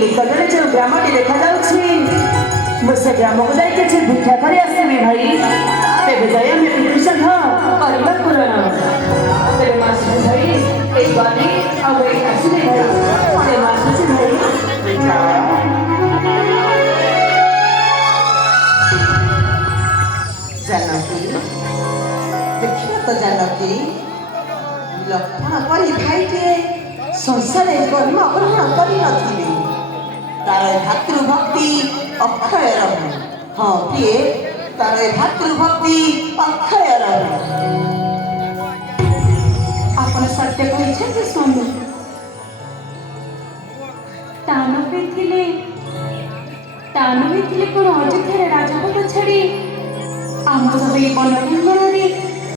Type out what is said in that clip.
निकटने जो ग्रामटी देखा से ग्राम को जाए भिक्षा कर आसबि भाई तेज जाए आम पितृसंघ करवा पूरण तेरे मासी भाई एक बारी आसने भाई मासी भाई जानकी देखिए तो जानकी लक्षण कर भाई टे संसार जन्म ग्रहण कर तार भातृभक्ति अक्षय रहे। हाँ प्रिय तार भातृभक्ति अक्षय रहे। आपण सत्य कहते स्वामी तान कौन अयोध्या राजपथ छाड़ी आम सब वन जंगल